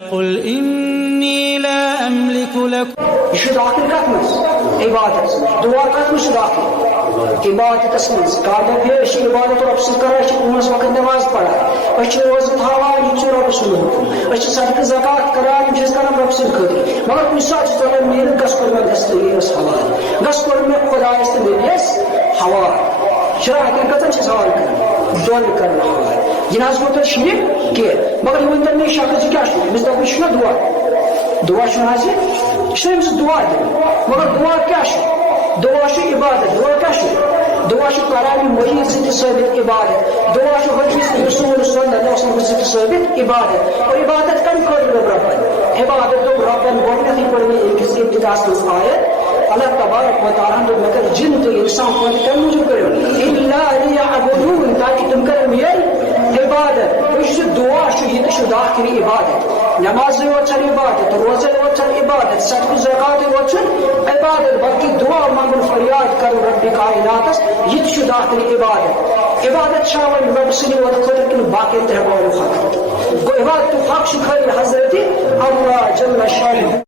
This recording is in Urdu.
قل إني لا أملك لكم. یہ چھُ داخل کتھ منٛز؟ عبادتس منٛز. دعا کتھ منٛز چھُ داخل؟ عبادتس منٛز. کالہٕ بیٚیہِ چھِ عبادت رۄب سٕنٛز کران، أسۍ چھِ 5 وقت نٮ۪ماز پران، أسۍ چھِ روزٕ تھاوان، یہِ چھُ رۄب سُنٛد حُکم، أسۍ چھِ صدقہٕ زکات کران، یِم چھِ أسۍ کران رۄب سٕنٛدِ خٲطرٕ. مگر کُنہِ ساتہٕ چھُ ژلان نیٖرِتھ، گژھ کوٚر مےٚ دستگیٖرس حوالہٕ، گژھ کوٚر مےٚ خۄدایس تہٕ نبیَس حوالہٕ. شراکتن کتن چھِ سوال کران؟ دۄن کران حوالہٕ. یہِ نہ حظ گوٚو تۄہہِ شریٖک کینٛہہ. مگر یہِ ؤنۍتو مےٚ شخص یہِ کیٛاہ چھُ؟ أمِس دپُن چھُنہ دعا، دعا چھُنہ حظ یہِ چھُنہ أمِس دعا دِوان. مگر دعا کیٛاہ چھُ؟ دعا چھُ عبادت. دعا کیٛاہ چھُ؟ دعا چھُ کلامِ مجیٖد سۭتۍ ثٲبت عبادت. دعا چھُ حدیث رسول صلی اللہ علیہ وسلم سۭتۍ ثٲبت عبادت. اور عبادت کمہِ خٲطرٕ دوٚپ رۄبن؟ عبادت دوٚپ رۄبن گۄڈنیٚتھٕے پٔر مےٚ أکِس ابتداہس منٛز آیت، اللہ تبارک و تعالیٰ دوٚپ مےٚ کٔر جِن تہٕ اِنسان پٲدٕ کمہِ موٗجوٗب کٔرِو؟ اِلَّا لِیَعْبُدُونِ، تاکہِ تِم کَرن میٲنۍ عبادت. یُس یہِ دعا چھُ یہِ تہِ چھُ داخل عبادت. نمازٕے یوت چھنہٕ عبادت، روزے یوت چھنہٕ عبادت، صدقہٕ زکاتٕے یوت چھنہٕ عبادت، بلکہ دعا منگُن فریاد کرُن ربِ کائناتس، یہِ تہِ چھُ داخل عبادت. عبادت چھا وۄنۍ رۄب سٕنٛدِ یوت خٲطرٕ کِنہٕ باقین تہِ ہٮ۪کو خٲطرٕ؟